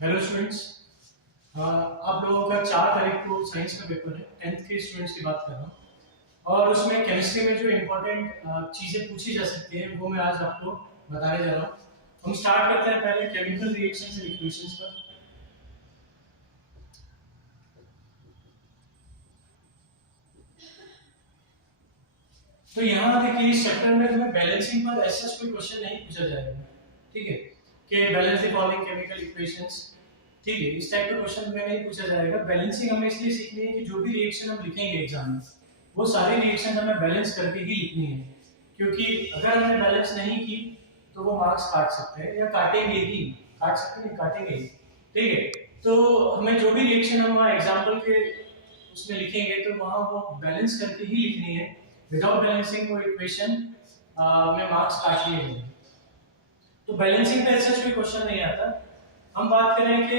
Hello students. आप लोगों का 4 तारीख को साइंस का पेपर है। 10th के स्टूडेंट्स की बात कर रहा हूँ और उसमें केमिस्ट्री में जो इम्पोर्टेंट चीज़ें पूछी जा सकती हैं वो मैं आज आपको बताने जा रहा हूँ। हम स्टार्ट करते हैं पहले केमिकल रिएक्शंस एंड इक्वेशंस पर। तो यहाँ देखिए इस चैप्टर में तुम्हें बैलेंसिंग पर ऐसा कोई क्वेश्चन नहीं पूछा जाएगा, ठीक है, कि balance the following chemical equations, ठीक है, इस टाइप का क्वेश्चन में नहीं पूछा जाएगा। बैलेंसिंग हमें इसलिए सीखनी है कि जो भी रिएक्शन हम लिखेंगे एग्जाम में वो सारी रिएक्शन हमें बैलेंस करके ही लिखनी है, क्योंकि अगर हमने बैलेंस नहीं की तो वो मार्क्स काट सकते हैं या काटेंगे ही, काट सकते नहीं काटेंगे ही, ठीक है। तो हमें जो भी रिएक्शन हम एग्जाम्पल के उसमें लिखेंगे तो वहां वो बैलेंस करके ही लिखनी है। विदाउट बैलेंसिंग वो इक्वेशन में मार्क्स काट लिए जाएंगे। तो बैलेंसिंग पे ऐसा कोई क्वेश्चन नहीं आता। हम बात करें कि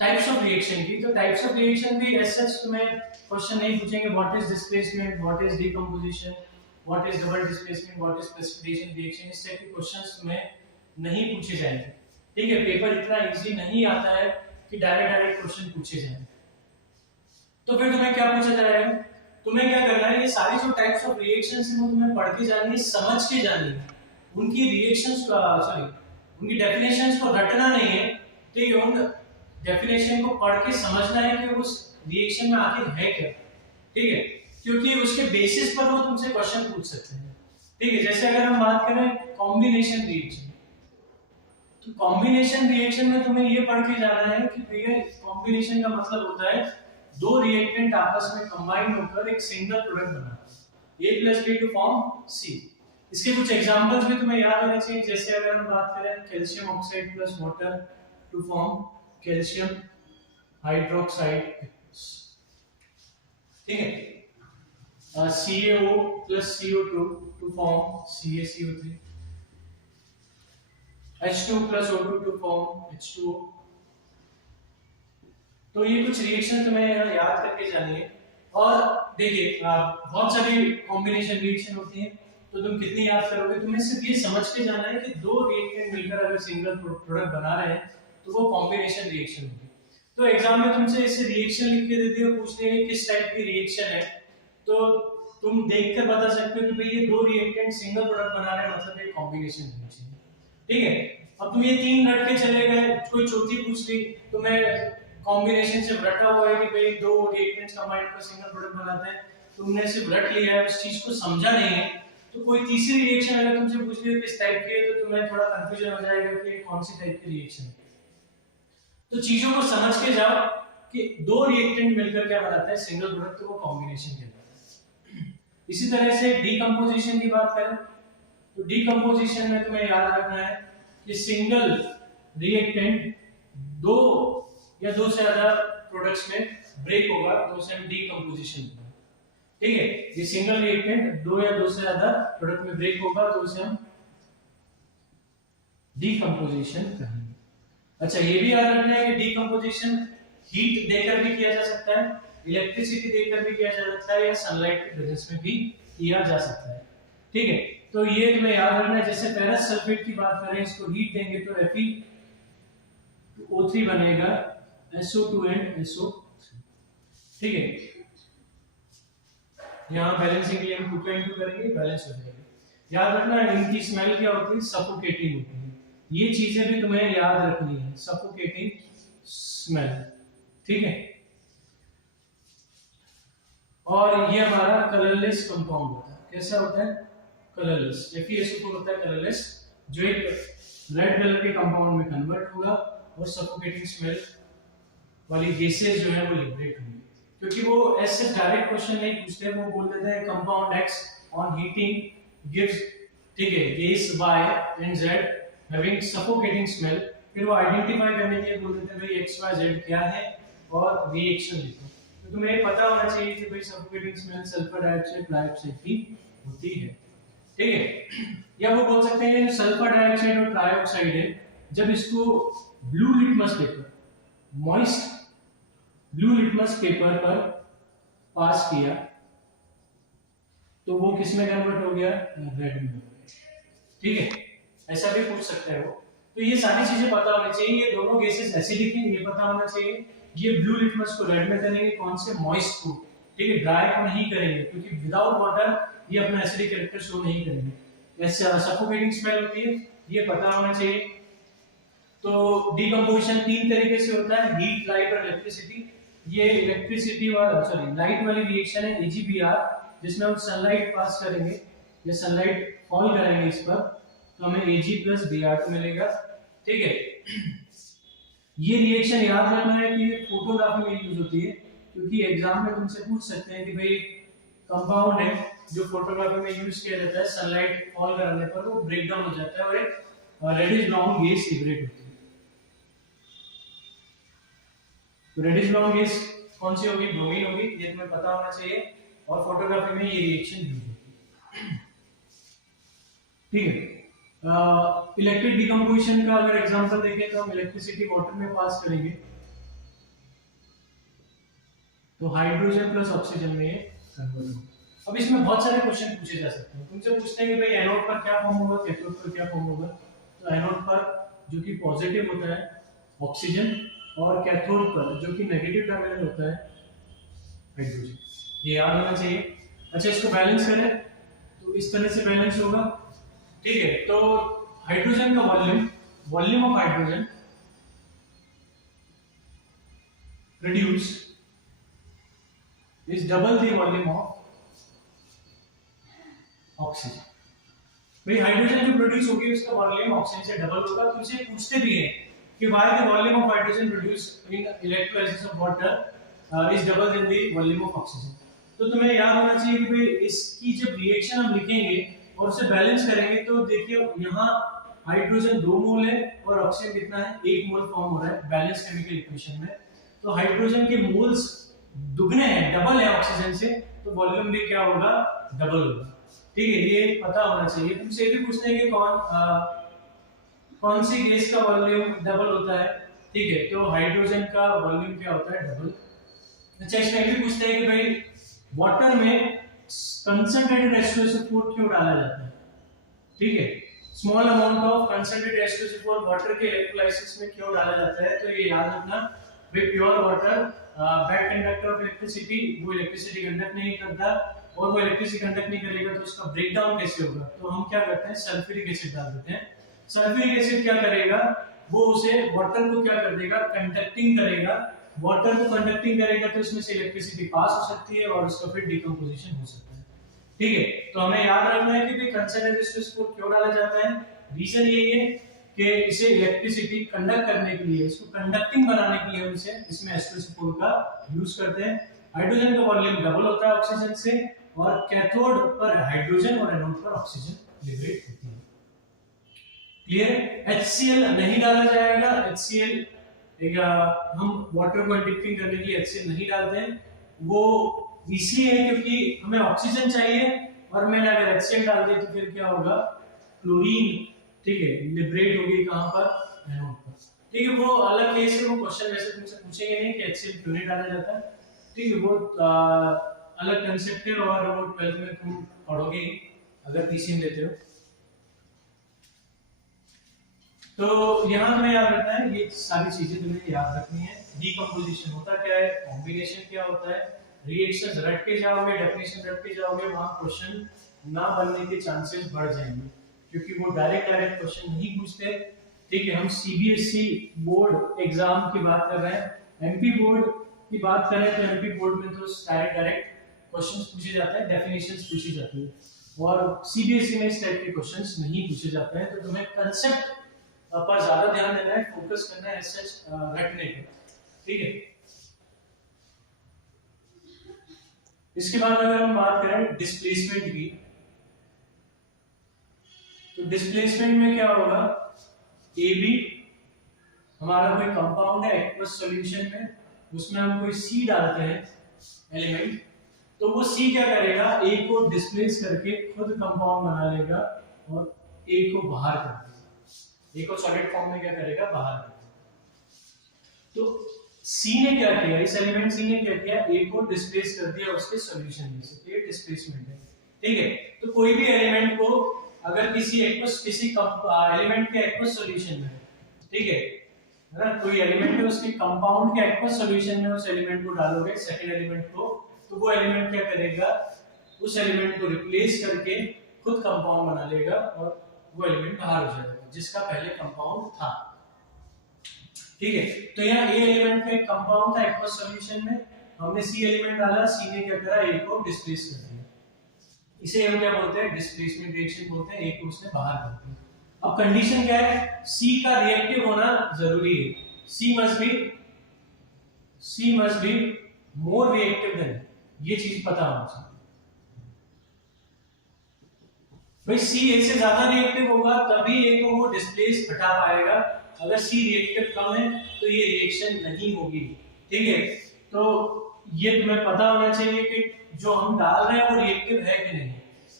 टाइप्स ऑफ रिएक्शन की, तो टाइप्स ऑफ रिएक्शन भी ऐसा तुम्हें क्वेश्चन नहीं पूछेंगे। What is displacement, what is decomposition, what is double displacement, what is precipitation reaction, इस टाइप के क्वेश्चंस तुम्हें नहीं पूछे जाएंगे, ठीक है। पेपर इतना इजी नहीं आता है कि डायरेक्ट डायरेक्ट क्वेश्चन पूछे जाएं। तो फिर तुम्हें क्या पूछा जाएगा, तुम्हें क्या करना है, ये सारी जो टाइप्स ऑफ रिएक्शंस हैं वो तुम्हें पढ़ के जानी है, समझ के जानी है। उनकी रिएक्शंस का सॉरी उनकी डेफिनेशंस को रटना नहीं है, ठीक है। उन डेफिनेशन को पढ़ के समझना है कि उस रिएक्शन में आखिर है क्या, ठीक है, क्योंकि उसके बेसिस पर वो तुमसे क्वेश्चन पूछ सकते हैं, ठीक है। जैसे अगर हम बात करें कॉम्बिनेशन रिएक्शन, तो कॉम्बिनेशन रिएक्शन में तुम्हें ये पढ़ के जाना है कि भैया कॉम्बिनेशन का मतलब होता है दो रिएक्टेंट आपस में कंबाइन होकर एक सिंगल प्रोडक्ट बनाना, A plus B to form C। इसके कुछ एग्जांपल्स भी तुम्हें याद होने चाहिए। जैसे अगर हम बात करें calcium oxide plus water to form calcium hydroxide, ठीक है, CaO plus CO2 to form CaCO3, H2 plus O2 to form H2O। तो ये कुछ रिएक्शन तुम्हें यहाँ याद करके जानी है। और देखिए बहुत सारी कॉम्बिनेशन रिएक्शन होती है, तो तुम कितनी याद करोगे, तुम्हें सिर्फ ये समझ के जाना है कि दो रिएक्टेंट मिलकर अगर सिंगल प्रोडक्ट बना रहे हैं तो वो कॉम्बिनेशन रिएक्शन होगी। तो एग्जाम में तुमसे इसे रिएक्शन लिख के दे दिया, पूछ लेंगे किस टाइप की रिएक्शन है, तो तुम देखकर बता सकते हो कि भाई ये दो रिएक्टेंट सिंगल प्रोडक्ट बना रहे हैं, मतलब एक कॉम्बिनेशन रिएक्शन है, ठीक है। अब तुम ये तीन रट के चले गए, कोई चौथी पूछ ली, तो मैं कॉम्बिनेशन से रटा हुआ है कि भाई दो रिएक्टेंट्स कंबाइन कर सिंगल प्रोडक्ट बनाते हैं, तुमने सिर्फ रट लिया है, उस चीज को समझा नहीं है। तो कोई तीसरी रिएक्शन अगर तुमसे पूछ लिया किस टाइप की है, तो तुम्हें थोड़ा कंफ्यूजन हो जाएगा कि कौन सी टाइप की रिएक्शन है। तो चीजों को समझ के जाओ कि दो रिएक्टेंट मिलकर क्या बनाता है सिंगल प्रोडक्ट, तो वो कॉम्बिनेशन कहलाता है। इसी तरह से डीकंपोजिशन की बात करें तो डीकंपोजिशन में तुम्हें याद रखना है कि सिंगल रिएक्टेंट दो या दो से ज्यादा प्रोडक्ट्स में ब्रेक होगा तो उसे हम डीकंपोजिशन कहते हैं, ठीक है। ये सिंगल रिएक्टेंट दो या दो से ज्यादा प्रोडक्ट में ब्रेक होगा तो उसे हम डीकंपोजिशन कहेंगे। अच्छा, ये भी याद रखना है कि डीकंपोजिशन हीट देकर भी किया जा सकता है, इलेक्ट्रिसिटी देकर भी किया जा सकता है, या सनलाइट के प्रेजेंस में भी किया जा सकता है, ठीक है। तो ये तुम्हें याद रखना है। जैसे फेरस सल्फेट की बात करें, इसको हीट देंगे तो Fe2O3 बनेगा, SO2 एंड SO3, ठीक है। यहाँ बैलेंसिंग के लिए हम 2.2 करेंगे, बैलेंस हो जाएगा। याद रखना इनकी स्मेल क्या होती है, सफोकेटिंग होती है। ये चीजें भी तुम्हें याद रखनी है, सफोकेटिंग स्मेल, ठीक है। और ये हमारा कलरलेस कंपाउंड होता है। कैसा होता है, कलरलेस। FeSO4 होता है कलरलेस, जो एक रेड कलर के कंपाउंड में कन्वर्ट होगा और सफोकेटिंग स्मेल वाली गैसेस जो है वो लिबरेट होंगी। क्योंकि वो ऐसे डायरेक्ट क्वेश्चन नहीं पूछते, वो बोल देते हैं compound X on heating gives, ठीक है, gas Y and Z having suffocating smell. फिर वो आइडेंटिफाई करने के लिए बोल देते हैं भाई XYZ क्या है और रिएक्शन लिखो। तो तुम्हें पता होना चाहिए कि भाई suffocating smell sulphur dioxide trioxide की होती है, ठीक है। या वो बोल सकते हैं सल्फर डाइऑक्साइड और ट्राइऑक्साइड है, जब इसको blue litmus paper, moist blue litmus paper पर पास किया तो वो किस में कन्वर्ट हो गया, रेड में हो गया, ठीक है। ऐसा भी पूछ सकता है वो। तो ये सारी चीजें पता होनी चाहिए। ये दोनों गैसेस एसिडिक हैं ये पता होना चाहिए। ये ब्लू लिटमस को रेड में करेंगे, कौन से मॉइस्ट को, ठीक है, ड्राई को नहीं करेंगे क्योंकि विदाउट वाटर ये अपना एसिडिक कैरेक्टर शो नहीं करेंगे। ऐसे सफोकेटिंग स्मेल होती है ये पता होना चाहिए। तो डिकम्पोजिशन 3 तरीके से होता है, हीट, लाइट और इलेक्ट्रिसिटी। ये इलेक्ट्रिसिटी लाइट वाली रिएक्शन है AgBr, जिसमें हम सनलाइट पास करेंगे या सनलाइट फॉल कराएंगे इस पर, तो हमें Ag + Br2 मिलेगा, ठीक है। ये रिएक्शन याद रखना है कि ये फोटोग्राफी में यूज होती है, क्योंकि एग्जाम में तुमसे पूछ सकते हैं कि भाई कंपाउंड है जो फोटोग्राफी में यूज किया जाता है, सनलाइट फॉल कराने पर वो ब्रेक डाउन हो जाता है और एक रेडिश ब्राउन गैस लिबरेट होती है। तो रेडिश ब्राउन गैस कौन सी होगी? ब्रोमीन होगी, ये तुम्हें पता होना चाहिए। और फोटोग्राफी में ये रिएक्शन यूज होती है, ठीक है। इलेक्ट्रिक डिकम्पोजिशन का अगर एग्जांपल देखें तो हम इलेक्ट्रिसिटी वाटर में पास करेंगे, तो हाइड्रोजन प्लस ऑक्सीजन में ये कन्वर्ट होगा। अब इसमें बहुत सारे क्वेश्चन पूछे जा सकते हैं। तुमसे पूछते हैं कि भाई एनोड पर क्या फॉर्म होगा, कैथोड पर क्या फॉर्म होगा। तो एनोड पर जो कि पॉजिटिव होता है ऑक्सीजन, और कैथोड पर जो कि नेगेटिव टर्मिनल होता है हाइड्रोजन, ये याद होना चाहिए। अच्छा, इसको बैलेंस करें तो इस तरह से बैलेंस होगा, ठीक है। तो हाइड्रोजन का volume of hydrogen produce is double the volume of oxygen. भाई हाइड्रोजन जो प्रोड्यूस होगी उसका वॉल्यूम ऑक्सीजन से डबल होगा। तो इसे पूछते भी हैं कि why the volume of hydrogen produce in electrolysis of water is double than the volume of oxygen. तो तुम्हें याद होना चाहिए कि भाई इसकी जब रिएक्शन हम लिखेंगे और उसे बैलेंस करेंगे तो देखिए यहाँ हाइड्रोजन 2 मोल है और ऑक्सीजन कितना है, 1 मोल फॉर्म हो रहा है बैलेंस केमिकल इक्वेशन में। तो हाइड्रोजन के मोल्स दुगने हैं, डबल है ऑक्सीजन से, तो वॉल्यूम भी क्या होगा, डबल होगा, ठीक है। ये पता होना चाहिए। तुमसे भी पूछते हैं कि कौन सी गैस का वॉल्यूम डबल होता है, ठीक है। तो हाइड्रोजन का वॉल्यूम क्या होता है, डबल। अच्छा, इसमें भी पूछते हैं कि भाई वाटर में कंसंट्रेटेड H2SO4 क्यों डाला जाता है, ठीक है। Small amount of concentrated H2SO4 water के इलेक्ट्रोलाइसिस में क्यों डाला जाता है, तो ये याद रखना। भाई pure water bad conductor of electricity, वो इलेक्ट्रिसिटी कंडक्ट नहीं करता, और वो इलेक्ट्रिसिटी कंडक्ट नहीं करेगा तो उसका ब्रेकडाउन कैसे होगा। तो हम क्या करते हैं, सल्फ्यूरिक एसिड डाल देते हैं। सल्फ्यूरिक एसिड क्या करेगा, वो उसे वाटर को क्या कर देगा, कंडक्टिंग करेगा। वाटर को कंडक्टिंग करेगा तो इसमें से इलेक्ट्रिसिटी पास हो सकती है और उसका फिर डिकम्पोजिशन हो सकता है, ठीक है। तो हमें याद रखना है कि कंसंट्रेटेड H2SO4 क्यों डाला जाता है। रीजन यही है कि इसे इलेक्ट्रिसिटी कंडक्ट करने के लिए, इसको कंडक्टिंग बनाने के लिए हम इसे इसमें H2SO4 का यूज करते हैं। हाइड्रोजन का वॉल्यूम डबल होता है ऑक्सीजन से, और कैथोड पर हाइड्रोजन और एनोड पर ऑक्सीजन लिबरेट होती है। क्लियर। HCl नहीं डाला जाएगा। HCl हम वाटर को कंडक्टिंग करने के लिए HCl नहीं डालते हैं। वो इसलिए है क्योंकि हमें ऑक्सीजन चाहिए, और मैंने अगर HCl डाल दिया तो फिर क्या होगा, क्लोरीन, ठीक है, लिबरेट होगी कहां पर, एनोड पर, ठीक है। वो अलग केस है, वो क्वेश्चन वैसे तुमसे पूछेंगे नहीं कि HCl क्यों नहीं डाला जाता है, ठीक है। वो अलग कांसेप्ट है और वो 12th में तुम पढ़ोगे अगर पीसीएम लेते हो। तो यहाँ तुम्हें याद रखना है, ये सारी चीजें तुम्हें याद रखनी है। डीकंपोजिशन होता क्या है, कॉम्बिनेशन क्या होता है, रिएक्शंस रट के जाओगे, डेफिनेशन रट के जाओगे, वहां क्वेश्चन ना बनने के चांसेस बढ़ जाएंगे, क्योंकि वो डायरेक्ट क्वेश्चन नहीं पूछते, ठीक है। हम सीबीएसई बोर्ड एग्जाम की बात कर रहे हैं। एमपी बोर्ड की बात करें तो एमपी बोर्ड में तो डायरेक्ट क्वेश्चंस पूछे जाते हैं, डेफिनेशंस पूछी जाती है, और सीबीएसई में इस टाइप के क्वेश्चंस नहीं पूछे जाते हैं। तो तुम्हें कांसेप्ट पर ज्यादा ध्यान देना है, फोकस करना है सच रटने पे, ठीक है। इसके बाद अगर हम बात करें डिस्प्लेसमेंट की, तो डिस्प्लेसमेंट में क्या होगा, AB हमारा कोई कंपाउंड है एक्वस सॉल्यूशन में, उसमें हम कोई C डालते हैं एलिमेंट, तो वो C क्या करेगा, A को डिस्प्लेस करके खुद कंपाउंड बना लेगा और A को बाहर कर देगा, A को सॉलिड फॉर्म में क्या करेगा, बाहर कर देगा। तो C ने क्या किया, इस एलिमेंट C ने क्या किया, A को डिस्प्लेस कर दिया उसके सॉल्यूशन में से, ये डिस्प्लेसमेंट है, ठीक है। तो कोई भी एलिमेंट को अगर किसी एलिमेंट के एक्वस सॉल्यूशन में ठीक है ना, कोई एलिमेंट है उसके कंपाउंड के एक्वस सॉल्यूशन में उस एलिमेंट को डालोगे, सेकंड एलिमेंट को, तो वो एलिमेंट क्या करेगा, उस एलिमेंट को रिप्लेस करके खुद कंपाउंड बना लेगा और वो एलिमेंट बाहर हो जाएगा जिसका पहले कंपाउंड था। ठीक है, तो यहाँ ए एलिमेंट का एक कंपाउंड था एक्वस सॉल्यूशन में, हमने सी एलिमेंट डाला, सी ने क्या करा, ए को डिस्प्लेस कर दिया, इसे हम क्या बोलते हैं, डिस्प्लेसमेंट रिएक्शन बोलते हैं, ए को उसने बाहर कर दिया। अब कंडीशन क्या है, सी का रिएक्टिव होना जरूरी है, she must be more reactive than, ये चीज पता होना चाहिए। भाई सी ए से ज्यादा रिएक्टिव होगा तभी ए को वो डिस्प्लेस हटा पाएगा, अगर सी रिएक्टिव कम है तो ये रिएक्शन नहीं होगी। ठीक है, तो ये तुम्हें पता होना चाहिए कि जो हम डाल रहे हैं वो रिएक्टिव है कि नहीं,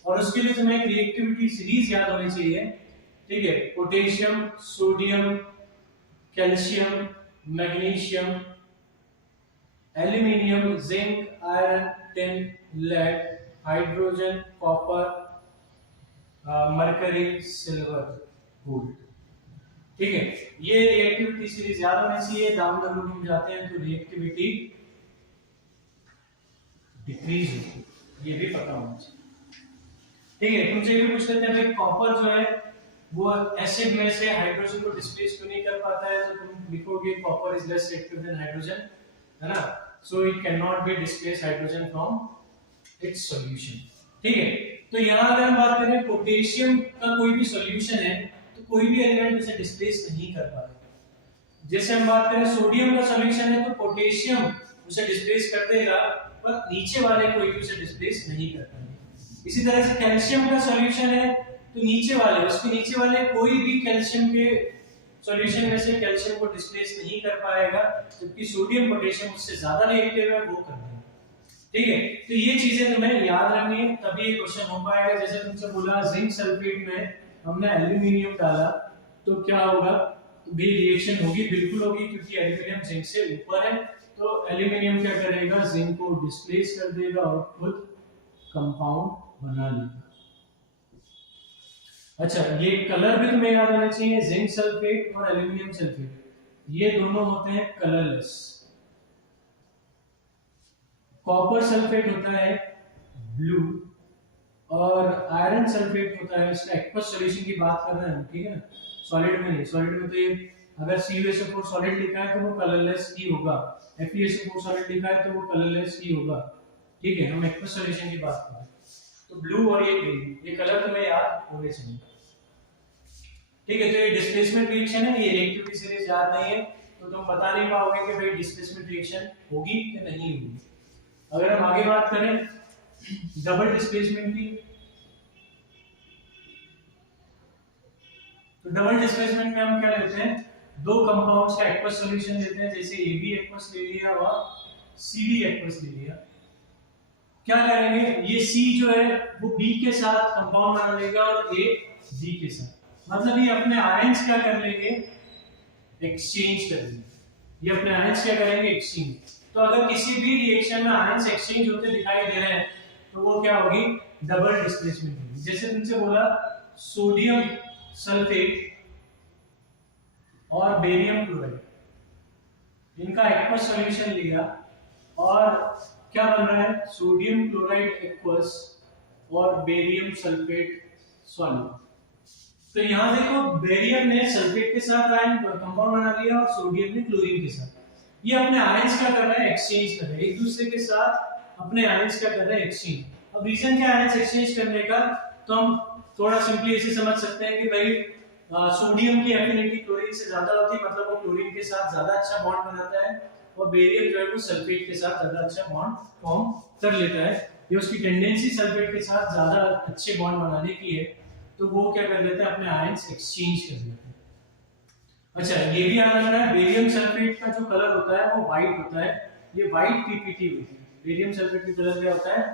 और उसके लिए तुम्हें एक रिएक्टिविटी सीरीज याद होनी चाहिए। ठीक है, potassium, sodium, calcium, magnesium, aluminium, zinc, iron, tin, lead, hydrogen, copper, mercury, silver, gold. ठीक है, ये रिएक्टिविटी सीरीज याद होनी चाहिए, डाउन द रूट में जाते हैं तो रिएक्टिविटी डिक्रीज होती है, ये भी पता होना चाहिए। ठीक है, तुमसे ये भी पूछ लेते हैं भाई कॉपर जो है वो एसिड में से हाइड्रोजन को डिस्प्लेस क्यों नहीं कर पाता है, तो तुम लिखोगे copper is less reactive than hydrogen, है ना, so it can not be displace hydrogen from its solution. ठीक है, तो यहाँ अगर हम बात करें पोटेशियम का कोई भी सॉल्यूशन है तो कोई भी एलिमेंट उसे डिस्प्लेस नहीं कर पाएगा। जैसे हम बात करें सोडियम का सॉल्यूशन है तो पोटेशियम उसे डिस्प्लेस कर देगा पर नीचे वाले कोई भी उसे डिस्प्लेस नहीं कर पाएंगे। इसी तरह से कैल्शियम का सॉल्यूशन है तो नीचे वाले, उसके नीचे वाले कोई भी कैल्शियम के सॉल्यूशन में से कैल्शियम को डिस्प्लेस नहीं कर पाएगा, जबकि सोडियम पोटेशियम उससे ज्यादा रिएक्टिव है, वो कर देगा। ठीक है, तो ये चीजें तुम्हें याद रखनी है तभी ये क्वेश्चन हो पाएगा। जैसे तुमसे बोला जिंक सल्फेट में हमने एल्यूमिनियम डाला तो क्या होगा, भी रिएक्शन होगी, बिल्कुल होगी, क्योंकि एल्यूमिनियम जिंक से ऊपर है, तो एल्यूमिनियम क्या करेगा, जिंक को डिस्प्लेस कर देगा और खुद कंपाउंड बना लेगा। अच्छा, ये कलर भी तुम्हें याद आना चाहिए, जिंक सल्फेट और एल्यूमिनियम सल्फेट ये दोनों होते हैं कलरलेस। कॉपर सल्फेट होता है ब्लू और आयरन सल्फेट होता है, इसका एक्वस सॉल्यूशन की बात कर रहे हैं, ठीक है ना, सॉलिड में नहीं। सॉलिड में तो ये अगर CuSO4 सॉलिड लिखा है तो वो कलरलेस ही होगा, FeSO4 सॉलिड लिखा है तो वो कलरलेस ही होगा। ठीक है, हम एक्वस सॉल्यूशन की बात कर रहे हैं, तो ब्लू और ये ग्रीन, ये कलर तुम्हें याद होने चाहिए। ठीक है, तो ये डिस्प्लेसमेंट रिएक्शन है, ये रिएक्टिविटी सीरीज याद नहीं है तो तुम बता नहीं पाओगे कि भाई डिस्प्लेसमेंट रिएक्शन होगी कि नहीं होगी। अगर हम आगे बात करें डबल डिस्प्लेसमेंट की, तो डबल डिस्प्लेसमेंट में हम क्या लेते हैं, दो कंपाउंड्स का एक्वस सॉल्यूशन लेते हैं, जैसे AB एक्वस ले लिया और CD एक्वस ले लिया। क्या करेंगे, ये C जो है वो B के साथ कंपाउंड बना लेगा और A D के साथ, मतलब ये अपने आयंस क्या कर लेंगे, एक्सचेंज कर लेंगे, ये अपने आयंस क्या करेंगे, एक्सचेंज। तो अगर किसी भी रिएक्शन में आयंस एक्सचेंज होते दिखाई दे रहे हैं तो वो क्या होगी, डबल डिस्प्लेसमेंट होगी। जैसे तुमसे बोला सोडियम सल्फेट और बेरियम क्लोराइड, इनका एक्वस सॉल्यूशन लिया और क्या बन रहा है, सोडियम क्लोराइड एक्वस और बेरियम सल्फेट सॉल्यूट। तो यहाँ देखो बेरियम ने सल्फेट के साथ आयन कंपाउंड बना लिया और सोडियम ने क्लोरीन के साथ, ये अपने आयंस क्या कर रहे हैं, एक्सचेंज कर रहे हैं एक दूसरे के साथ, अपने आयंस क्या कर रहे हैं, एक्सचेंज। अब रीजन क्या है आयंस एक्सचेंज करने का, तो हम थोड़ा सिंपली ऐसे समझ सकते हैं कि भाई सोडियम की एफिनिटी क्लोरीन से ज्यादा होती है, मतलब वो क्लोरीन के साथ ज्यादा अच्छा बॉन्ड बनाता है, और बेरियम जो है वो सल्फेट के साथ ज्यादा अच्छा बॉन्ड फॉर्म कर लेता है, ये उसकी टेंडेंसी सल्फेट के साथ ज्यादा अच्छे बॉन्ड बनाने की है, तो वो क्या कर लेता है, अपने आयंस एक्सचेंज कर लेता है। अच्छा, ये भी याद रखना है, बेरियम सल्फेट का जो कलर होता है वो व्हाइट होता है, ये व्हाइट पीपीटी होती है। बेरियम सल्फेट का कलर क्या होता है,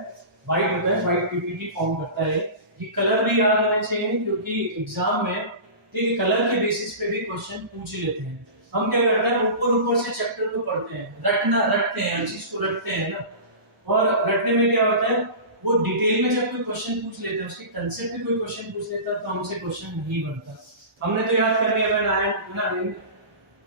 व्हाइट होता है, व्हाइट पीपीटी फॉर्म करता है। ये कलर भी याद होने चाहिए क्योंकि एग्जाम में ये कलर के बेसिस पे भी क्वेश्चन पूछ लेते हैं। हम क्या करते हैं, ऊपर से चैप्टर को पढ़ते हैं, रटते हैं, हर चीज को रटते हैं ना, और रटने में क्या होता है, वो डिटेल में जब कोई क्वेश्चन पूछ लेते हैं, उसके कंसेप्ट पे कोई क्वेश्चन पूछ लेता है तो हमसे क्वेश्चन नहीं बनता। हमने तो याद कर लिया व्हेन आयन है ना,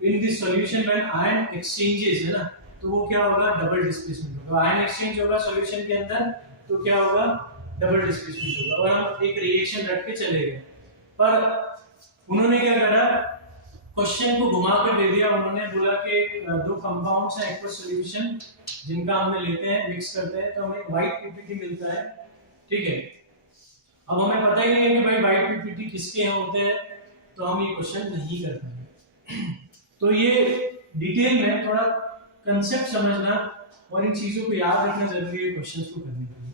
in this solution when ion exchanges है ना, तो वो क्या होगा, डबल डिस्प्लेसमेंट होगा। आयन एक्सचेंज होगा सॉल्यूशन के अंदर तो क्या होगा, डबल डिस्प्लेसमेंट होगा। और हम एक रिएक्शन रख के चले गए, पर उन्होंने क्या करा, क्वेश्चन को घुमा कर दे दिया। उन्होंने बोला कि दो कंपाउंड्स हैं एक्वस सॉल्यूशन जिनका हमने लेते हैं, मिक्स करते हैं तो हमें व्हाइट पीपीटी मिलता है, ठीक है। अब हमें पता ही नहीं है कि भाई व्हाइट पीपीटी किसके यहाँ होते हैं, तो हम ये क्वेश्चन नहीं कर पाएंगे। तो ये डिटेल में थोड़ा कंसेप्ट समझना और इन चीजों को याद रखना जरूरी है क्वेश्चंस को करने के लिए।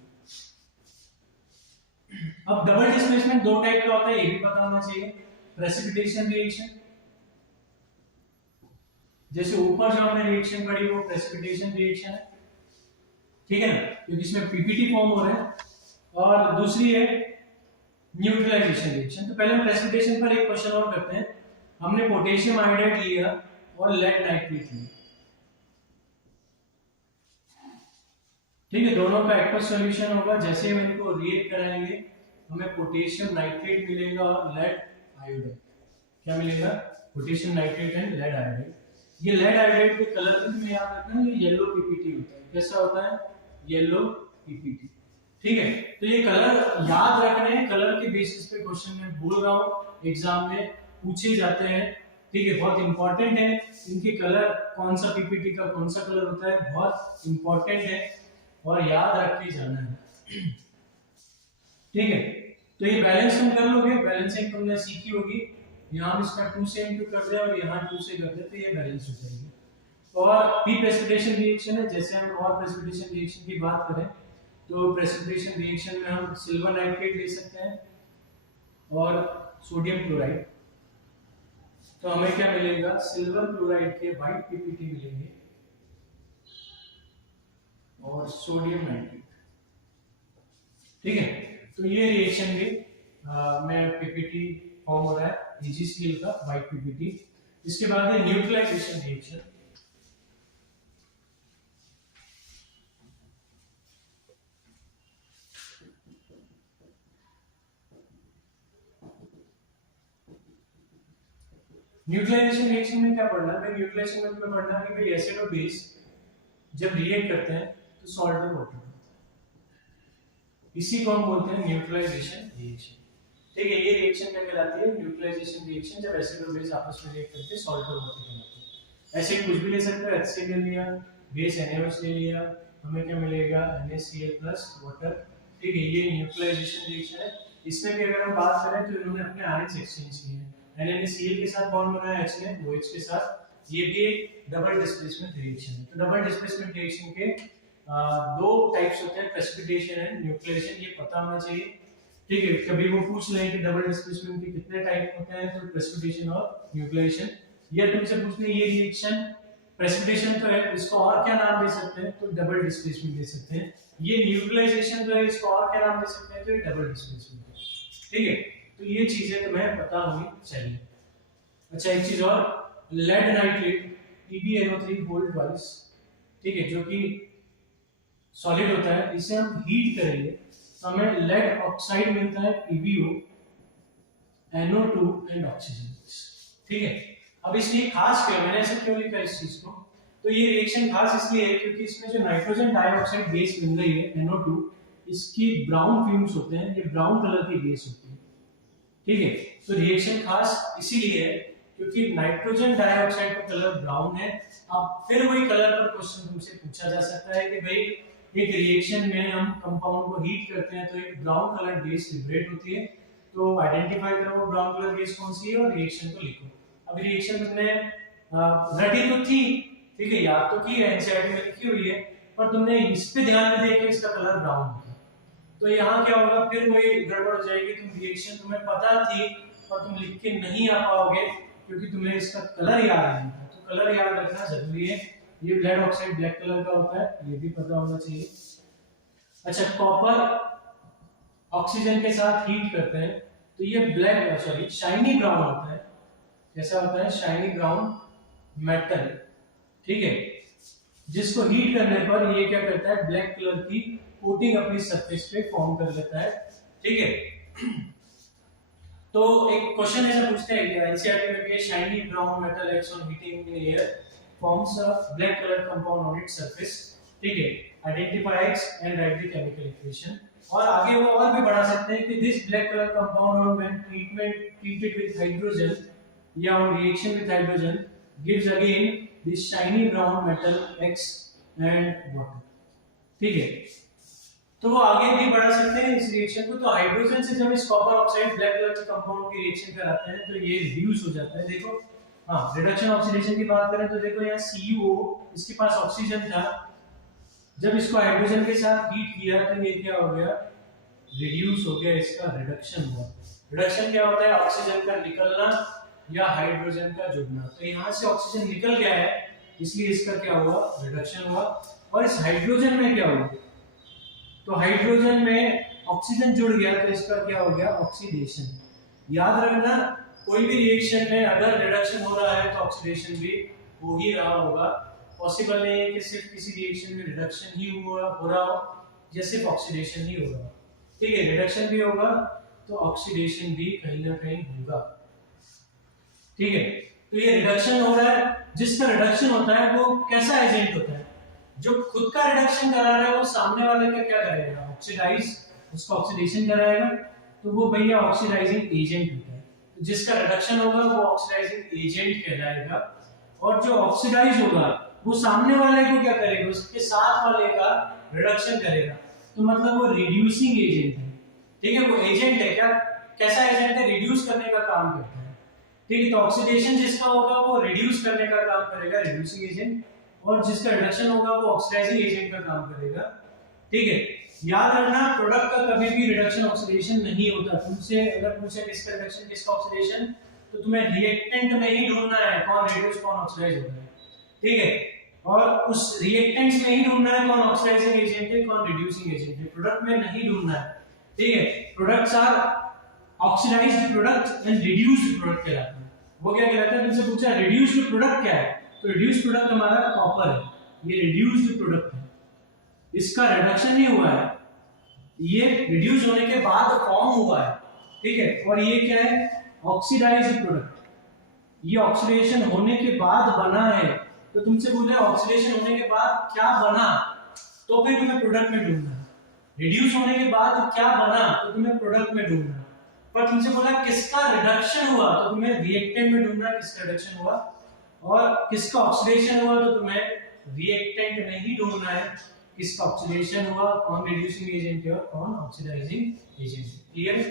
अब डबल डिस्प्लेसमेंट दो टाइप का होता है, ये भी पता होना चाहिए। प्रेसिपिटेशन रिएक्शन, जैसे ऊपर जो हमने रिएक्शन पढ़ी वो प्रेसिपिटेशन रिएक्शन है, ठीक है ना, क्योंकि इसमें पीपीटी फॉर्म हो रहा है। और दूसरी है न्यूट्रलाइजेशन रिएक्शन। तो पहले हम प्रेसिपिटेशन पर एक क्वेश्चन और करते हैं। हमने पोटेशियम आयोडाइड लिया और लेड नाइट्रेट लिया, ठीक है, दोनों का एक्वस सॉल्यूशन होगा। जैसे हम इनको रिएक्ट कराएंगे हमें पोटेशियम नाइट्रेट मिलेगा और लेड आयोडाइड। क्या मिलेगा, potassium nitrate and lead iodide. ये लेड आयोडाइड के कलर भी तुम्हें याद रखना है, ये येलो पीपीटी होता है। कैसा होता है, येलो पीपीटी, ठीक है। तो ये कलर याद रखने हैं, कलर के बेसिस पे क्वेश्चन में बोल रहा हूं, एग्जाम में पूछे जाते हैं, ठीक है, बहुत इंपॉर्टेंट है। इनके कलर कौन सा पीपीटी का कौन सा कलर होता है बहुत इंपॉर्टेंट है और याद रख के जाना है, ठीक है। तो ये बैलेंस तुम कर लोगे, बैलेंसिंग तुमने सीखी होगी। यहाँ हम इसका 2 से इनटू कर दे और यहाँ 2 से कर दे तो ये बैलेंस हो जाएगी। और पी प्रेसिपिटेशन रिएक्शन है, जैसे हम और प्रेसिपिटेशन रिएक्शन की बात करें तो प्रेसिपिटेशन रिएक्शन में हम सिल्वर नाइट्रेट ले सकते हैं और सोडियम क्लोराइड। तो हमें क्या मिलेगा, सिल्वर क्लोराइड के व्हाइट पीपीटी मिलेंगे और सोडियम नाइट्रेट, ठीक है। तो ये रिएक्शन भी में पीपीटी फॉर्म हो रहा है AgCl का व्हाइट पीपीटी। इसके बाद है न्यूट्रलाइजेशन रिएक्शन। न्यूट्रलाइजेशन रिएक्शन में क्या पढ़ना है, न्यूट्रलाइजेशन में तुम्हें पढ़ना है कि भाई एसिड और बेस जब रिएक्ट करते हैं तो सॉल्ट और वाटर, इसी को हम बोलते हैं न्यूट्रलाइजेशन रिएक्शन, ठीक है। ये रिएक्शन क्या कहलाती है, न्यूट्रलाइजेशन रिएक्शन, जब एसिड और बेस आपस में रिएक्ट करके सॉल्ट और वाटर बनाते हैं। एसिड कुछ भी ले सकते हो, HCl ले लिया, बेस NaOH ले लिया, हमें क्या मिलेगा NaCl प्लस वाटर, ठीक है। ये न्यूट्रलाइजेशन रिएक्शन है। इसमें भी अगर हम बात करें तो इन्होंने अपने आयंस एक्सचेंज किए हैं, NaCl के साथ बॉन्ड बनाया H ने OH के साथ, ये भी एक डबल डिस्प्लेसमेंट रिएक्शन है। तो डबल डिस्प्लेसमेंट रिएक्शन के दो टाइप्स होते हैं, प्रेसिपिटेशन एंड न्यूट्रलाइजेशन, ये पता होना चाहिए, ठीक है। कभी वो पूछ लें कि डबल डिस्प्लेसमेंट के कितने टाइप होते हैं, तो प्रेसिपिटेशन और न्यूट्रलाइजेशन, या तुमसे पूछ लें ये रिएक्शन प्रेसिपिटेशन तो है, इसको और क्या नाम दे सकते हैं, तो डबल डिस्प्लेसमेंट दे सकते हैं। ये न्यूट्रलाइजेशन तो है, इसको और क्या नाम दे सकते हैं, तो ये डबल डिस्प्लेसमेंट है, ठीक है। तो ये चीजें तुम्हें पता होनी चाहिए। अच्छा एक चीज और, lead nitrate PbNO3 volt vice, ठीक है, जो कि सॉलिड होता है, इसे हम हीट करेंगे तो हमें लेड ऑक्साइड मिलता है PbO NO2 एंड ऑक्सीजन, ठीक है। अब इसलिए खास क्यों, मैंने ऐसा क्यों लिखा इस चीज को, तो ये रिएक्शन खास इसलिए है क्योंकि इसमें जो नाइट्रोजन डाइऑक्साइड गैस मिल रही है NO2, इसकी ब्राउन फ्यूम्स होते हैं, ये ब्राउन कलर की गैस होती है, ठीक है। तो रिएक्शन खास इसीलिए है क्योंकि नाइट्रोजन डाइऑक्साइड का कलर ब्राउन है। अब फिर वही कलर पर क्वेश्चन तुमसे पूछा जा सकता है कि भाई एक रिएक्शन में हम कंपाउंड को हीट करते हैं तो एक ब्राउन कलर गैस लिबरेट होती है, तो आइडेंटिफाई करो वो ब्राउन कलर गैस कौन सी है और रिएक्शन को लिखो। अब रिएक्शन तुमने रटी तो थी, ठीक है, याद तो की है, एनसीईआरटी में लिखी हुई है, पर तुमने इस पे ध्यान नहीं दिया कि इसका कलर ब्राउन होता है, तो यहाँ क्या होगा, फिर वही गड़बड़ हो जाएगी। तुम रिएक्शन तुम्हें पता थी और तुम लिख के नहीं आ पाओगे क्योंकि तुम्हें इसका कलर याद नहीं था। तो कलर याद रखना जरूरी है। ये लेड ऑक्साइड ब्लैक कलर का होता है, ये भी पता होना चाहिए। अच्छा, कॉपर ऑक्सीजन के साथ हीट करते हैं तो ये ब्लैक सॉरी शाइनी ब्राउन होता है। कैसा होता है, शाइनी ब्राउन मेटल, ठीक है, जिसको हीट करने पर ये क्या करता है, ब्लैक कलर की कोटिंग अपनी सरफेस पे फॉर्म कर लेता है, ठीक है। तो एक क्वेश्चन ऐसा पूछते हैं कि एनसीईआरटी में भी है, shiny brown metal x on heating in air forms a black colour compound on its surface, ठीक है, identify x and right the chemical equation. और आगे वो और भी बढ़ा सकते हैं कि this black colour compound on when treated with hydrogen या on reaction with hydrogen gives again this shiny brown metal X and water, ठीक है। तो वो आगे भी बढ़ा सकते हैं इस रिएक्शन को। तो हाइड्रोजन से जब इस कॉपर ऑक्साइड ब्लैक कलर के कंपाउंड की रिएक्शन कराते हैं तो ये रिड्यूस हो जाता है। देखो हाँ, रिडक्शन ऑक्सीडेशन की बात करें तो देखो यहाँ CuO, इसके पास ऑक्सीजन था, जब इसको हाइड्रोजन के साथ हीट किया तो ये क्या हो गया, रिड्यूस हो गया, इसका रिडक्शन हुआ। रिडक्शन क्या होता है, ऑक्सीजन का निकलना या हाइड्रोजन का जुड़ना। तो यहाँ से ऑक्सीजन निकल गया है इसलिए इसका क्या हुआ, रिडक्शन हुआ। और इस हाइड्रोजन में क्या हुआ, तो हाइड्रोजन में ऑक्सीजन जुड़ गया तो इसका क्या हो गया, ऑक्सीडेशन। याद रखना कोई भी रिएक्शन में अगर रिडक्शन हो रहा है तो ऑक्सीडेशन भी हो ही रहा होगा। पॉसिबल नहीं है कि सिर्फ किसी रिएक्शन में रिडक्शन ही हो रहा हो या सिर्फ ऑक्सीडेशन ही हो रहा हो, ठीक है। रिडक्शन भी होगा तो ऑक्सीडेशन भी कहीं ना कहीं होगा, ठीक है। तो ये रिडक्शन हो रहा है, जिसका रिडक्शन होता है वो कैसा एजेंट होता है, जो खुद का रिडक्शन करा रहा है वो सामने वाले का क्या करेगा, ऑक्सीडाइज, उसका ऑक्सीडेशन कराएगा, तो वो भैया ऑक्सीडाइजिंग एजेंट होता है। तो जिसका रिडक्शन होगा वो ऑक्सीडाइजिंग एजेंट कहलाएगा, और जो ऑक्सीडाइज होगा वो सामने वाले को क्या करेगा, उसके साथ वाले का रिडक्शन करेगा, तो मतलब वो रिड्यूसिंग एजेंट है, ठीक है। वो एजेंट है, क्या कैसा एजेंट है, रिड्यूस करने का काम करता है, ठीक है। तो ऑक्सीडेशन जिसका होगा वो रिड्यूस करने का काम करेगा, रिड्यूसिंग एजेंट, और जिसका रिडक्शन होगा वो ऑक्सीडाइजिंग एजेंट का काम करेगा, ठीक है। याद रखना प्रोडक्ट का कभी भी रिडक्शन ऑक्सीडेशन नहीं होता। तुमसे अगर पूछे किसका रिडक्शन किसका ऑक्सीडेशन, तो तुम्हें रिएक्टेंट में ही ढूंढना है कौन रिड्यूस कौन ऑक्सीडाइज हो रहा है, ठीक है। और उस रिएक्टेंट्स में ही ढूंढना है कौन ऑक्सीडाइजिंग एजेंट है कौन रिड्यूसिंग एजेंट है, प्रोडक्ट में नहीं ढूंढना है, ठीक है। Products are oxidised product and reduced product कहलाते हैं। वो क्या कहलाता है, तुमसे पूछा रिड्यूस्ड प्रोडक्ट क्या है, तो रिड्यूस्ड प्रोडक्ट हमारा कॉपर है, ये रिड्यूस्ड प्रोडक्ट है, इसका रिडक्शन नहीं हुआ है, ये रिड्यूस होने के बाद फॉर्म हुआ है, ठीक है। और ये क्या है, ऑक्सीडाइज्ड प्रोडक्ट, ये ऑक्सीडेशन होने के बाद बना है। तो तुमसे बोले ऑक्सीडेशन होने के बाद क्या बना, तो फिर तुम्हें प्रोडक्ट में ढूंढना है। रिड्यूस होने के बाद क्या बना तो तुम्हें प्रोडक्ट में ढूंढना है। पर तुमसे बोला किसका रिडक्शन हुआ तो तुम्हें रिएक्टेंट में ढूंढना है किसका रिडक्शन हुआ, और किसका ऑक्सीडेशन हुआ तो तुम्हें रिएक्टेंट में ही ढूंढना है किसका ऑक्सीडेशन हुआ, कौन रिड्यूसिंग एजेंट है और कौन ऑक्सीडाइजिंग एजेंट है, क्लियर है।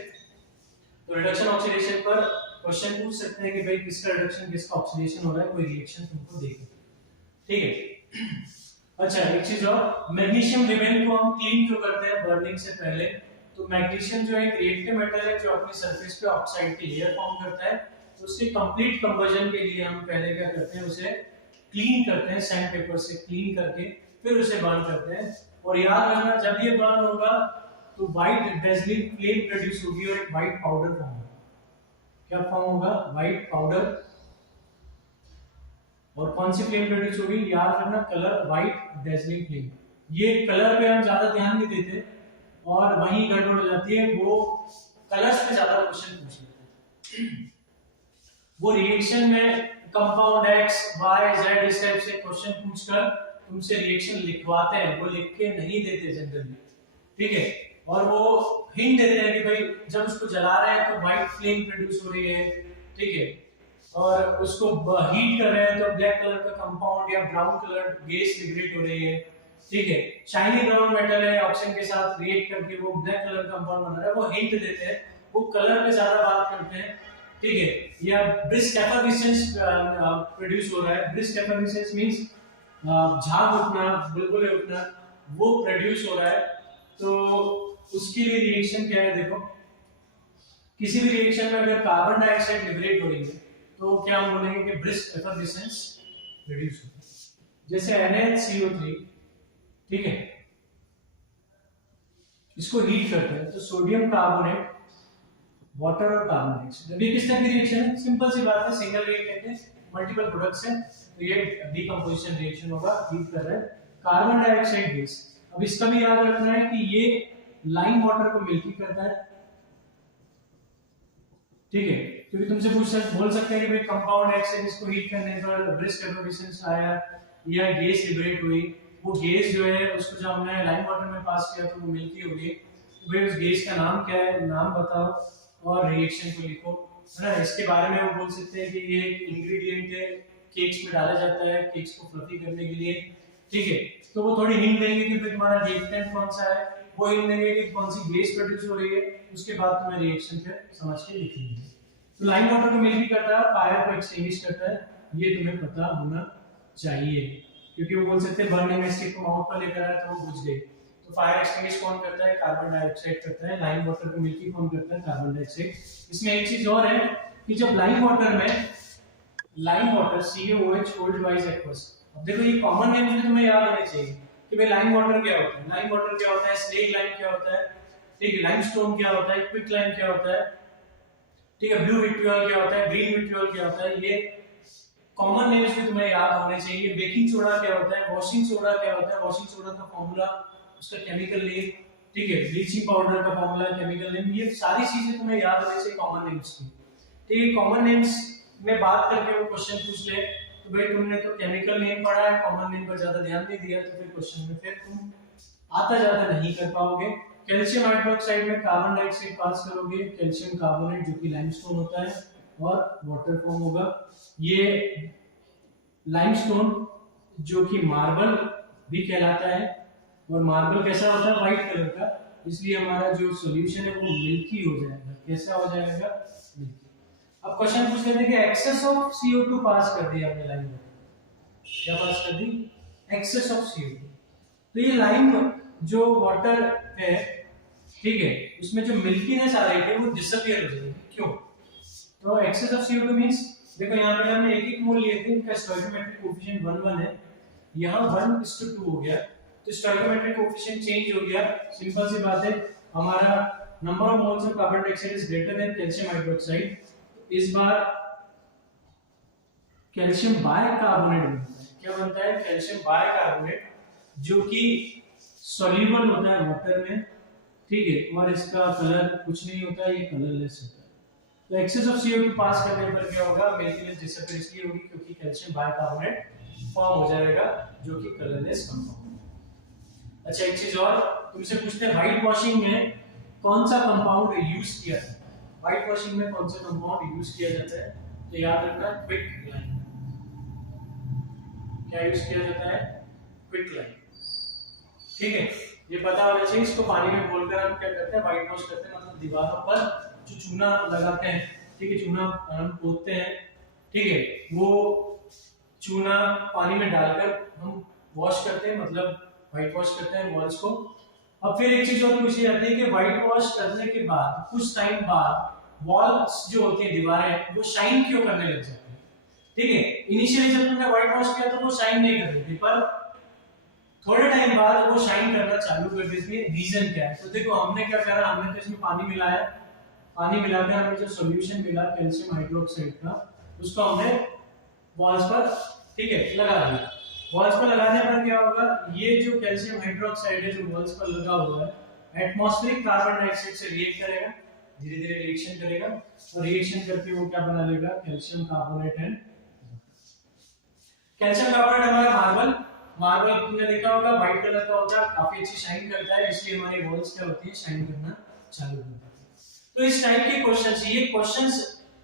तो रिडक्शन ऑक्सीडेशन पर क्वेश्चन पूछ सकते हैं कि भाई किसका रिडक्शन किसका ऑक्सीडेशन हो रहा है, कोई रिएक्शन तुमको देखो, ठीक है। अच्छा एक चीज और, मैग्नीशियम रिबन को हम क्लीन क्यों करते हैं बर्निंग से पहले, तो मैग्नीशियम जो है एक रिएक्टिव मेटल है जो अपनी सरफेस पे ऑक्साइड की लेयर फॉर्म करता है, तो उसके कंप्लीट कंबजन के लिए हम पहले क्या करते हैं, उसे क्लीन करते हैं, सैंड पेपर से क्लीन करके फिर उसे बर्न करते हैं। और याद रखना जब ये बर्न होगा तो व्हाइट डेज़लिंग फ्लेम प्रोड्यूस होगी और एक व्हाइट पाउडर फॉर्म होगा। क्या फॉर्म होगा, व्हाइट पाउडर। और कौन सी फ्लेम प्रोड्यूस होगी, याद रखना कलर व्हाइट डेज़लिंग फ्लेम। ये कलर पे हम ज्यादा ध्यान नहीं देते और वहीं गड़बड़ हो जाती है, वो कलर्स पे ज्यादा क्वेश्चन पूछ लेते हैं। वो रिएक्शन में कंपाउंड एक्स वाई जेड इस टाइप से क्वेश्चन पूछकर तुमसे रिएक्शन लिखवाते हैं, वो लिख के नहीं देते जनरली, ठीक है। और वो हिंट देते हैं कि भाई जब उसको जला रहे हैं तो व्हाइट फ्लेम प्रोड्यूस हो रही है, ठीक है, और उसको हीट कर रहे हैं तो ब्लैक कलर का कंपाउंड या ब्राउन कलर गैस लिबरेट हो रही है, ठीक है। शाइनी ब्राउन मेटल है, ऑक्सीजन के साथ रिएक्ट करके वो ब्लैक कलर कंपाउंड बना रहा है, वो हिंट देते हैं, वो कलर पे ज्यादा बात करते हैं, ठीक है। या ब्रिस्क एफर्विसेंस प्रोड्यूस हो रहा है, ब्रिस्क एफर्विसेंस मींस झाग उठना, बुलबुले उठना, वो प्रोड्यूस हो रहा है, तो उसके लिए रिएक्शन क्या है, देखो किसी भी रिएक्शन में अगर कार्बन डाइऑक्साइड लिबरेट हो रही है तो क्या हम बोलेंगे कि ब्रिस्क एफर्विसेंस प्रोड्यूस होता है। जैसे NaCO3, ठीक है, इसको हीट करते हैं तो सोडियम कार्बोनेट, वाटर और कार्बन डाइऑक्साइड, ये किस टाइप की रिएक्शन है, सिंपल सी बात है, सिंगल रिएक्टेंट है, मल्टीपल प्रोडक्ट्स हैं, तो ये डीकंपोजिशन रिएक्शन होगा, हीट कर रहे हैं कार्बन डाइऑक्साइड गैस। अब इसका भी याद रखना है कि ये लाइम वाटर को मिल्की करता है, ठीक है, क्योंकि तुमसे बोल सकते हैं कि भाई कंपाउंड एक्स है, इसको हीट करने पर ब्रिस्क एफिशिएंसी आया या गैस लिबरेट हुई, वो गैस जो है उसको जब हमने लाइम वाटर में पास किया तो वो मिल्की हो गई, तो भाई उस गैस का नाम क्या है, नाम बताओ और रिएक्शन को लिखो, है ना। इसके बारे में वो बोल सकते हैं कि ये इंग्रेडिएंट है, केक्स में डाला जाता है केक्स को फ्लफी करने के लिए, ठीक है। तो वो थोड़ी हिंट देंगे कि फिर तुम्हारा रिएक्टेंट कौन सा है, वो हिंट देंगे कि कौन सी गैस प्रोड्यूस हो रही है, उसके बाद तुम्हें रिएक्शन फिर समझ के लिखनी है। तो लाइम वाटर को मिल्की करता है, फायर को एक्सटिंग्विश करता है, ये तुम्हें पता होना चाहिए, क्योंकि वो बोल सकते हैं बर्निंग स्टिक को माउथ पर लेकर आया तो वो बुझ गई। तो फायर एक्सटिंग्विश कौन करता है, कार्बन डाइऑक्साइड करता है। लाइम वाटर को मिल्की कौन करता है, कार्बन डाइऑक्साइड। इसमें एक चीज और है कि जब लाइम वाटर में lime water CaOH hold wise aqueous, अब देखो ये कॉमन नेम्स भी तुम्हें याद होने चाहिए कि भाई लाइम वाटर क्या होता है, लाइम वाटर क्या होता है, स्लेग लाइम क्या होता है, ठीक है, लाइमस्टोन क्या होता है, क्विक लाइम क्या होता है, ठीक है, ब्लू विट्रियोल क्या होता है, ग्रीन विट्रियोल क्या होता है, ये कॉमन नेम्स भी तुम्हें याद होने चाहिए। बेकिंग सोडा क्या होता है, वॉशिंग सोडा क्या होता है, वॉशिंग सोडा का फॉर्मूला, उसका केमिकल नेम, ठीक है, ब्लीचिंग पाउडर का फॉर्मूला, केमिकल नेम, ये सारी चीजें तुम्हें याद होने चाहिए कॉमन नेम्स की, ठीक है। कॉमन नेम्स में बात करके वो क्वेश्चन पूछ ले तो भाई तुमने तो केमिकल नेम पढ़ा है, कॉमन नेम पर ज्यादा ध्यान नहीं दिया, तो फिर क्वेश्चन में फिर तुम आता जाता नहीं कर पाओगे। कैल्शियम हाइड्रोक्साइड में कार्बन डाइऑक्साइड पास करोगे, कैल्शियम कार्बोनेट जो कि लाइमस्टोन होता है और वाटर फॉर्म होगा। ये लाइमस्टोन जो कि मार्बल भी कहलाता है, और मार्बल कैसा होता है, व्हाइट कलर का, इसलिए हमारा जो सॉल्यूशन है वो मिल्की हो जाएगा। कैसा हो जाएगा, मिल्की। अब क्वेश्चन पूछ लेते हैं कि एक्सेस ऑफ CO2 पास कर दिया हमने लाइम में, क्या पास कर दी, एक्सेस ऑफ CO2। तो ये लाइम जो वाटर है, ठीक है, उसमें जो मिल्कीनेस आ रही है वो डिसअपीयर हो जाएगी। क्यों, तो एक्सेस ऑफ CO2 मींस देखो यहाँ पे हमने एक मोल लिए थे, इनका स्टोइकोमेट्रिक कोएफिशिएंट 1 है, यहाँ 1:2 हो गया, तो स्टोइकोमेट्रिक कोएफिशिएंट चेंज हो गया। सिंपल सी बात है, हमारा number of moles of carbon dioxide is greater than calcium hydroxide, इस बार कैल्शियम बाइकार्बोनेट बनता है। क्या बनता है, कैल्शियम बाइकार्बोनेट, जो कि सॉल्युबल होता है वाटर में, ठीक है, और इसका कलर कुछ नहीं होता, ये कलरलेस होता है। तो एक्सेस ऑफ CO2 पास करने पर क्या होगा, मिल्कीनेस डिसअपीयर इसलिए होगी क्योंकि कैल्शियम बाइकार्बोनेट फॉर्म हो जाएगा जो कि कलरलेस कंपाउंड है। अच्छा, एक चीज और तुमसे पूछते हैं, व्हाइट वॉशिंग में कौन सा कंपाउंड यूज किया जाता है, व्हाइट वॉशिंग में कौन सा कंपाउंड यूज किया जाता है, तो याद रखना क्विक लाइम। क्या यूज किया जाता है, क्विक लाइम, ठीक है, ये पता होना चाहिए। इसको पानी में घोलकर हम क्या करते हैं, व्हाइट वॉश करते हैं, मतलब दीवारों पर जो चूना लगाते हैं, ठीक है, चूना हम पोतते हैं, ठीक है, वो चूना पानी में डालकर हम वॉश करते हैं, मतलब व्हाइट वॉश करते हैं वॉल्स को। अब फिर एक चीज और पूछी जाती है कि व्हाइट वॉश करने के बाद कुछ टाइम बाद वॉल्स जो होती हैं, दीवारें, वो शाइन क्यों करने लग जाती हैं, ठीक है। इनिशियली जब तुमने व्हाइट वॉश किया तो वो शाइन नहीं कर रही थी, पर थोड़े टाइम बाद वो शाइन करना चालू कर देती है। रीजन क्या है, तो देखो हमने क्या करा, हमने तो इसमें पानी मिलाया, पानी मिलाकर हमें जो सॉल्यूशन मिला कैल्शियम हाइड्रोक्साइड का, उसको हमने वॉल्स पर, ठीक है, लगा दिया। वॉल्स पर लगाने पर क्या होगा, ये जो कैल्शियम हाइड्रोक्साइड है जो वॉल्स पर लगा हुआ है, एटमॉस्फेरिक कार्बन डाइऑक्साइड से रिएक्ट करेगा, धीरे धीरे रिएक्शन करेगा, और रिएक्शन करके वो क्या बना लेगा, calcium carbonate and calcium carbonate हमारा मार्बल तुमने देखा होगा व्हाइट कलर का होता है, काफी अच्छी शाइन करता है, इसलिए हमारी वॉल्स क्या होती है, शाइन करना चालू होता है। तो इस टाइप के क्वेश्चंस, ये क्वेश्चंस,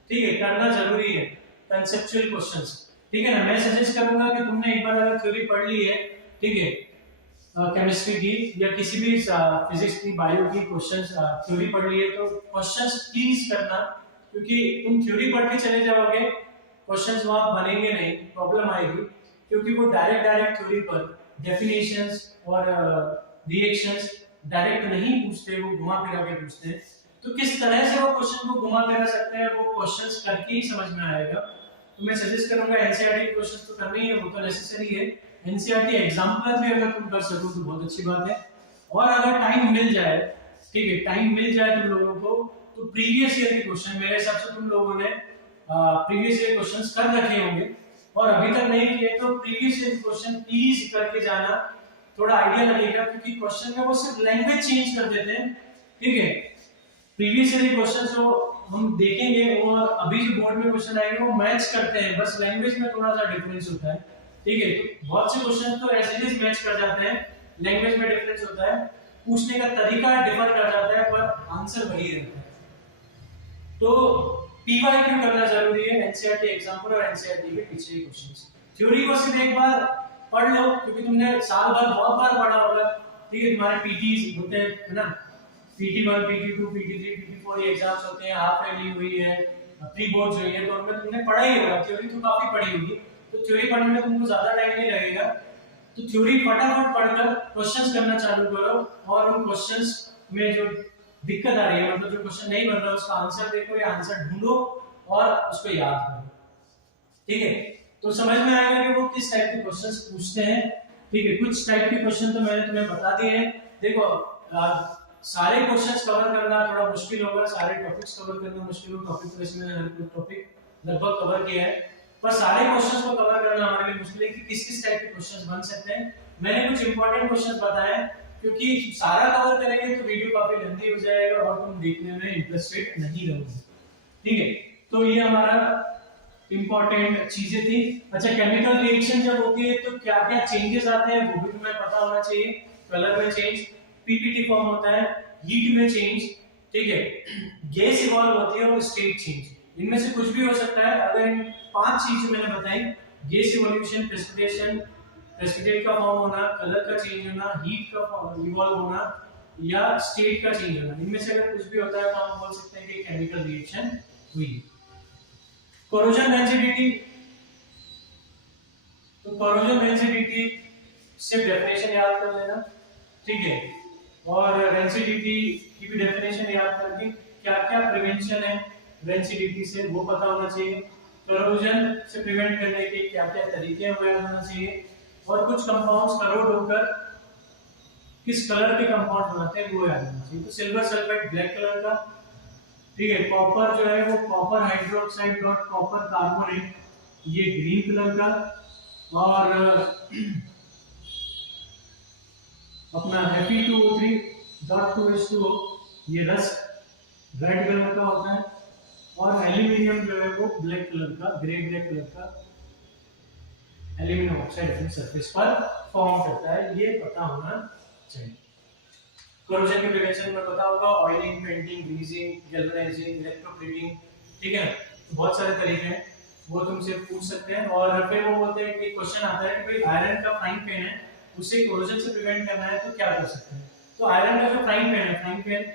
ठीक है, करना जरूरी है, कंसेप्चुअल क्वेश्चंस, ठीक है ना। मैं सजेस्ट करूंगा कि तुमने एक बार अगर थ्योरी पढ़ ली है, ठीक है, केमिस्ट्री की या किसी भी फिजिक्स की, बायो की क्वेश्चंस थ्योरी पढ़ ली है, तो क्वेश्चंस प्लीज करना, क्योंकि तुम थ्योरी पढ़ के चले जाओगे, क्वेश्चंस वहां बनेंगे नहीं, प्रॉब्लम आएगी, क्योंकि वो डायरेक्ट थ्योरी पर डेफिनेशंस और रिएक्शंस डायरेक्ट नहीं पूछते, वो घुमा फिरा के पूछते हैं। तो किस तरह से वो क्वेश्चन को घुमा फिरा सकते हैं, वो क्वेश्चंस करके ही समझ में आएगा। तो मैं सजेस्ट करूंगा एनसीईआरटी के क्वेश्चंस तो करने ही है, वो तो नेसेसरी है। एनसीईआरटी एग्जाम्पलर भी अगर तुम कर सको तो बहुत अच्छी बात है, और अगर टाइम मिल जाए, ठीक है, टाइम मिल जाए तुम लोगों को, तो प्रीवियस ईयर के क्वेश्चन, मेरे हिसाब से तुम लोगों ने प्रीवियस ईयर क्वेश्चंस कर रखे होंगे, और अभी तक नहीं किए तो प्रीवियस ईयर क्वेश्चन प्लीज करके जाना, थोड़ा आइडिया लगेगा, क्योंकि क्वेश्चन में वो सिर्फ लैंग्वेज चेंज कर देते हैं, ठीक है, प्रीवियस ईयर क्वेश्चन जो हम देखेंगे और अभी जो बोर्ड में क्वेश्चन आएंगे वो मैच करते हैं, बस लैंग्वेज में थोड़ा सा डिफरेंस होता है, ठीक है। तो बहुत से क्वेश्चन तो ऐसे ही मैच कर जाते हैं, लैंग्वेज में डिफरेंस होता है, पूछने का तरीका डिफर कर जाता है पर आंसर वही रहता है। तो पीवाईक्यू करना जरूरी है एनसीईआरटी एग्जाम पर और एनसीईआरटी के पीछे के क्वेश्चंस। थ्योरी को सिर्फ एक बार पढ़ लो क्योंकि तुमने साल भर बहुत बार पढ़ा होगा, ठीक है। तुम्हारे पीटीज होते हैं, है ना, PT1 PT2 PT3 PT4 ये एग्जाम्स होते हैं, हाफ ईयरली हुई है, प्री बोर्ड्स हुई है, तो उनमें तुमने पढ़ा ही होगा, थ्योरी तो काफी पढ़ी होगी, तो थ्योरी पढ़ने में तुमको ज्यादा टाइम नहीं लगेगा। तो थ्योरी फटाफट पढ़कर क्वेश्चंस करना चालू करो और उन क्वेश्चंस में जो दिक्कत आ रही है, मतलब जो क्वेश्चन नहीं बन रहा उसका आंसर देखो या आंसर ढूंढो और उसको याद करो, ठीक है। तो समझ में आएगा कि वो किस टाइप के क्वेश्चंस पूछते हैं, ठीक है। कुछ टाइप के क्वेश्चन तो मैंने तुम्हें बता दिए हैं। देखो सारे क्वेश्चंस कवर करना थोड़ा मुश्किल होगा, सारे टॉपिक्स कवर करना मुश्किल होगा, टॉपिक वाइज मैंने हर कोई टॉपिक लगभग कवर किया है, पर सारे क्वेश्चंस को कवर करना हमारे लिए मुश्किल है कि किस किस टाइप के क्वेश्चंस बन सकते हैं। मैंने कुछ इंपॉर्टेंट क्वेश्चंस बताए क्योंकि सारा कवर करेंगे तो वीडियो काफी लंबी हो जाएगा और तुम देखने में इंटरेस्टेड नहीं रहोगे, ठीक है। तो ये हमारा इंपॉर्टेंट चीजें थी। अच्छा, केमिकल रिएक्शन जब होती है तो क्या क्या चेंजेस आते हैं वो भी तुम्हें पता होना चाहिए। कलर में चेंज, पीपीटी फॉर्म होता है, हीट में चेंज, ठीक है, गैस इवॉल्व होती है और स्टेट चेंज, इनमें से कुछ भी हो सकता है। अगर इन 5 चीजें मैंने बताई, गैस इवोल्यूशन, प्रेसिपिटेशन, प्रेसिपिटेट का फॉर्म होना, कलर का चेंज होना, हीट का इवॉल्व होना या स्टेट का चेंज होना, इनमें से अगर कुछ भी होता है तो हम बोल सकते हैं कि केमिकल रिएक्शन हुई। कोरोजन रेंसिडिटी, तो कोरोजन रेंसिडिटी सिर्फ डेफिनेशन याद कर लेना, ठीक है, और रेंसिडिटी की भी डेफिनेशन याद करके क्या क्या प्रिवेंशन है रेंसिडिटी से वो पता होना चाहिए। कोरोजन से प्रिवेंट करने के क्या क्या तरीके हैं वो याद होना चाहिए, और कुछ कंपाउंड्स करोड होकर किस कलर के कंपाउंड बनाते हैं वो याद होना चाहिए। तो सिल्वर सल्फाइड ब्लैक कलर का, ठीक है, कॉपर जो है वो copper hydroxide dot copper carbonate, ये ग्रीन कलर का, और अपना Fe2O3.2H2O ये रस्ट रेड कलर का होता है, और एल्यूमिनियम जो है वो ब्लैक कलर का, ग्रे ब्लैक कलर का एल्यूमिनियम ऑक्साइड अपनी सरफेस पर फॉर्म करता है, ये पता होना चाहिए। कोरोजन के प्रिवेंशन में पता होगा, oiling, painting, greasing, galvanising, electroplating, ठीक है, तो बहुत सारे तरीके हैं वो तुमसे पूछ सकते हैं। और फिर वो बोलते हैं कि क्वेश्चन आता है कि भाई आयरन का फ्राइंग पैन है, उसे कोरोजन से प्रिवेंट करना है तो क्या कर सकते हैं। तो आयरन का जो फ्राइंग पैन है, फ्राइंग पैन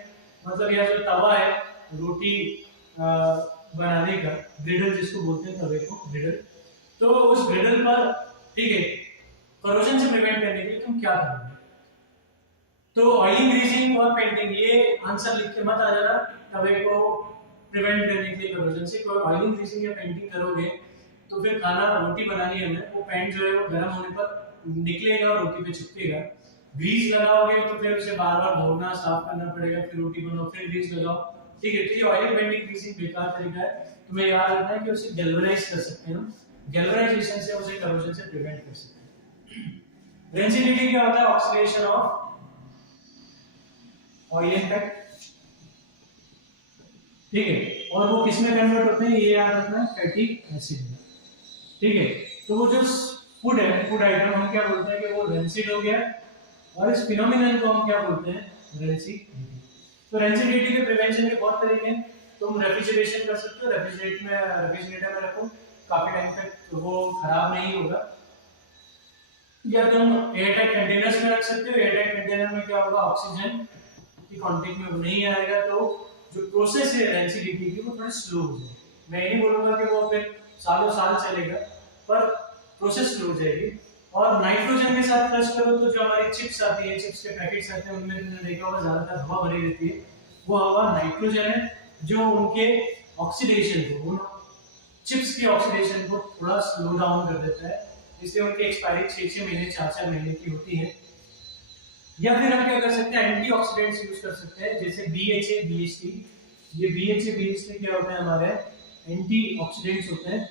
मतलब यह जो तवा है रोटी बनाने का, ग्रिडल जिसको बोलते हैं, तवे को ग्रिडल, तो उस ग्रिडल पर, ठीक है, कोरोजन से प्रिवेंट करने के लिए तुम क्या करोगे। तो ऑयलिंग, ग्रीजिंग और पेंटिंग, ये आंसर लिख के मत आ जाना, तवे को प्रिवेंट करने के लिए कोरोजन से। कोई ऑयलिंग, ग्रीजिंग या पेंटिंग करोगे तो फिर खाना, रोटी बनानी है हमें, वो पैन जो है वो गर्म होने पर निकलेगा और रोटी पे चिपकेगा। ग्रीस लगाओगे तो फिर उसे बार-बार धोना, साफ करना पड़ेगा, फिर रोटी बनाओ, फिर ग्रीस लगाओ, ठीक है। तो ये ऑयलिंग, पेंटिंग, ग्रीसिंग बेकार तरीका है, तुम्हें याद रखना है कि उसे गैल्वेनाइज कर सकते हैं, गैल्वेनाइजेशन से उसे कोरोजन से प्रिवेंट कर सकते हैं। रेंसिडिटी क्या होता है? Oxidation of oil and fat, ठीक है, और वो किस में कन्वर्ट होते हैं ये याद रखना है, फैटी एसिड में, ठीक है। तो वो जो फूड है, फूड आइटम, हम क्या बोलते हैं कि वो रेंसिड हो गया, और इस फिनोमिनन को हम क्या बोलते हैं, रेंसिडिटी। तो रेंसिडिटी के प्रिवेंशन के बहुत तरीके हैं। तुम रेफ्रिजरेशन कर सकते हो, रेफ्रिजरेटर में रखो, काफी टाइम तक वो खराब नहीं होगा, या तुम एयरटाइट कंटेनर्स में रख सकते हो। एयरटाइट कंटेनर में क्या होगा, ऑक्सीजन की कांटेक्ट में वो नहीं आएगा, तो जो प्रोसेस है रेंसिडिटी की वो थोड़ी स्लो हो जाएगी। मैं नहीं बोलूंगा कि वो फिर सालों साल चलेगा, पर प्रोसेस स्लो हो जाएगी। और नाइट्रोजन के साथ क्रश करो तो जो हमारी चिप्स आती है, चिप्स के पैकेट्स आते हैं, उनमें तुमने देखा होगा ज्यादातर हवा भरी रहती है, वो हवा नाइट्रोजन है जो उनके ऑक्सीडेशन को, उन चिप्स की ऑक्सीडेशन को थोड़ा स्लो डाउन कर देता है, इसलिए उनकी एक्सपायरी 6-6 महीने 4-4 महीने की होती है। या फिर हम क्या कर सकते हैं, एंटीऑक्सीडेंट्स यूज कर सकते हैं, जैसे BHA, BHT। ये BHA, BHT क्या होते हैं, हमारे एंटीऑक्सीडेंट्स होते हैं।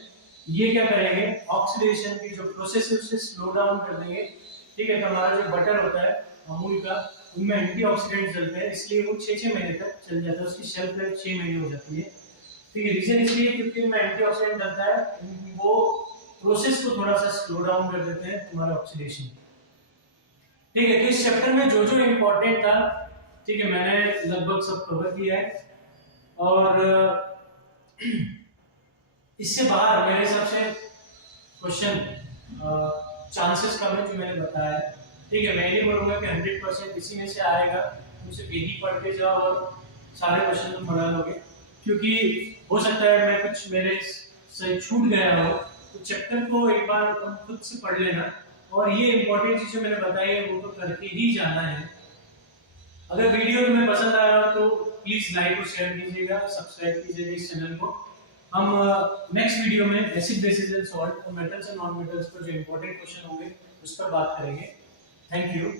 ये क्या करेंगे, ऑक्सीडेशन की जो प्रोसेस है उसे स्लो डाउन कर देंगे, ठीक है। तो हमारा जो बटर होता है अमूल का, उनमें एंटीऑक्सीडेंट चलते हैं, इसलिए वो 6-6 महीने तक चल जाता है, उसकी शेल्फ लाइफ 6 महीने हो जाती है। ठीक है, रीजन इसलिए क्योंकि उनमें एंटीऑक्सीडेंट डलता है, वो प्रोसेस को थोड़ा सा स्लो डाउन कर देते हैं तुम्हारा ऑक्सीडेशन। ठीक है, तो इस चैप्टर में जो जो इम्पोर्टेंट था, ठीक है, मैंने लगभग सब कवर किया है। और इससे बाहर मेरे हिसाब से क्वेश्चन चांसेस कम है जो मैंने बताया है। ठीक है, मैं नहीं बोलूंगा कि 100% इसी में से आएगा, तुम सिर्फ यही पढ़ के जाओ और सारे क्वेश्चन तुम बना लोगे, क्योंकि हो सकता है मैं कुछ मेरे से छूट गया हो, तो चैप्टर को एक बार तुम खुद से पढ़ लेना, और ये इंपॉर्टेंट चीजें मैंने बताई है वो तो करके ही जाना है। अगर वीडियो तुम्हें पसंद आया तो प्लीज लाइक और शेयर कीजिएगा, सब्सक्राइब कीजिएगा इस चैनल को। हम नेक्स्ट वीडियो में एसिड बेसिस एंड सॉल्ट और मेटल्स एंड नॉन मेटल्स पर जो इंपॉर्टेंट क्वेश्चन होंगे उस पर बात करेंगे। Thank you.